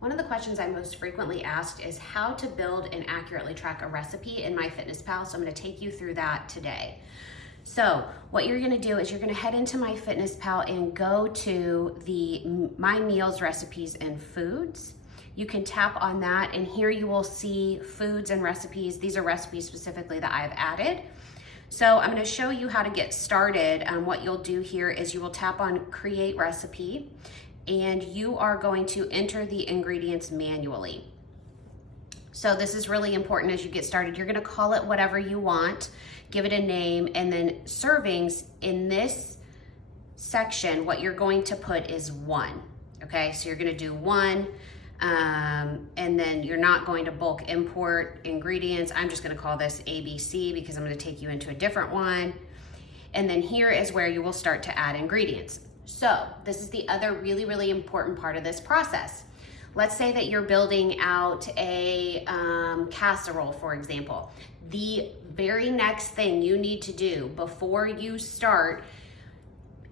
One of the questions I'm most frequently asked is how to build and accurately track a recipe in MyFitnessPal. So I'm going to take you through that today. So what you're going to do is you're going to head into MyFitnessPal and go to the My Meals, Recipes, and Foods. You can tap on that, and here you will see foods and recipes. These are recipes specifically that I've added. So I'm going to show you how to get started. What you'll do here is you will tap on Create Recipe, and you are going to enter the ingredients manually. So this is really important as you get started. You're going to call it whatever you want, give it a name, and then servings in this section, what you're going to put is 1. Okay, so you're going to do 1. And then you're not going to bulk import ingredients. I'm just going to call this ABC because I'm going to take you into a different one. And then here is where you will start to add ingredients. So this is the other really, really important part of this process. Let's say that you're building out a casserole, for example. The very next thing you need to do before you start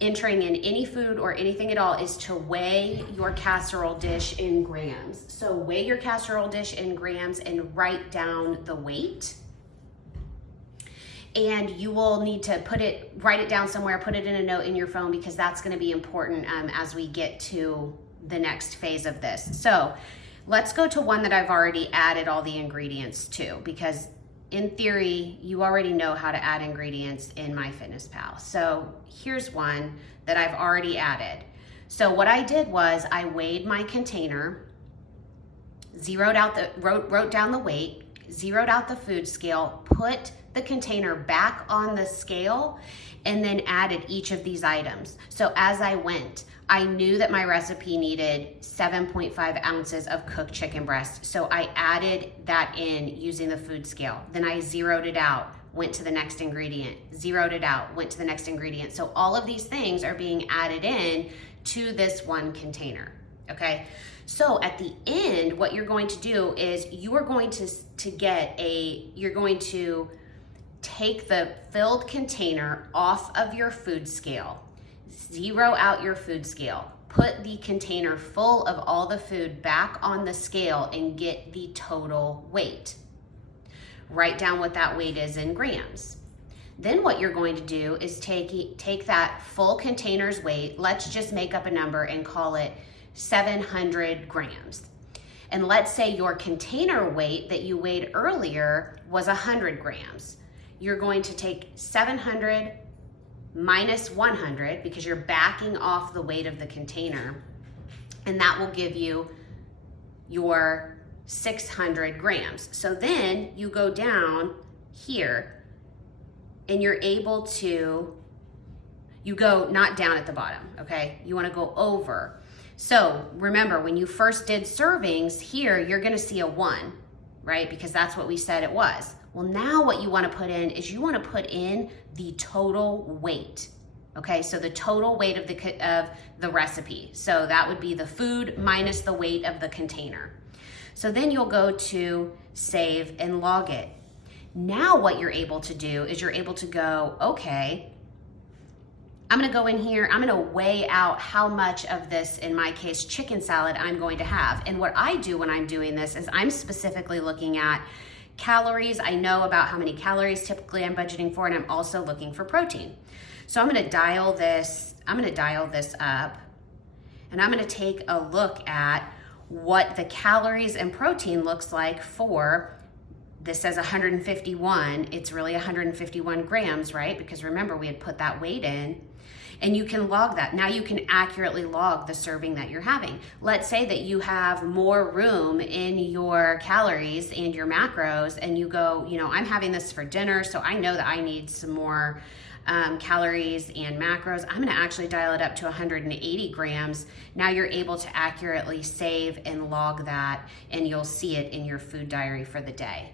entering in any food or anything at all is to weigh your casserole dish in grams. So weigh your casserole dish in grams and write down the weight. And you will need to write it down somewhere, put it in a note in your phone, because that's going to be important as we get to the next phase of this. So let's go to one that I've already added all the ingredients to, because in theory, you already know how to add ingredients in MyFitnessPal. So here's one that I've already added. So what I did was I weighed my container, wrote down the weight, zeroed out the food scale, put the container back on the scale, and then added each of these items. So as I went, I knew that my recipe needed 7.5 ounces of cooked chicken breast. So I added that in using the food scale. Then I zeroed it out, went to the next ingredient, zeroed it out, went to the next ingredient. So all of these things are being added in to this one container, okay? So at the end, what you're going to do is you are going to you're going to take the filled container off of your food scale, zero out your food scale, put the container full of all the food back on the scale and get the total weight. Write down what that weight is in grams. Then what you're going to do is take that full container's weight, let's just make up a number and call it 700 grams. And let's say your container weight that you weighed earlier was 100 grams. You're going to take 700 minus 100 because you're backing off the weight of the container, and that will give you your 600 grams. So then you go down here and you're able to, you go not down at the bottom, okay? You wanna go over. So remember, when you first did servings here, you're gonna see a 1, right? Because that's what we said it was. Well, now what you wanna put in is you wanna put in the total weight, okay? So the total weight of the recipe. So that would be the food minus the weight of the container. So then you'll go to save and log it. Now what you're able to do is you're able to go, okay, I'm gonna go in here, I'm gonna weigh out how much of this, in my case, chicken salad, I'm going to have. And what I do when I'm doing this is I'm specifically looking at calories. I know about how many calories typically I'm budgeting for, and I'm also looking for protein. So I'm gonna dial this up, and I'm gonna take a look at what the calories and protein looks like for, this says 151, it's really 151 grams, right? Because remember, we had put that weight in. And you can log that. Now you can accurately log the serving that you're having. Let's say that you have more room in your calories and your macros, and you go, I'm having this for dinner, so I know that I need some more calories and macros. I'm gonna actually dial it up to 180 grams. Now you're able to accurately save and log that, and you'll see it in your food diary for the day.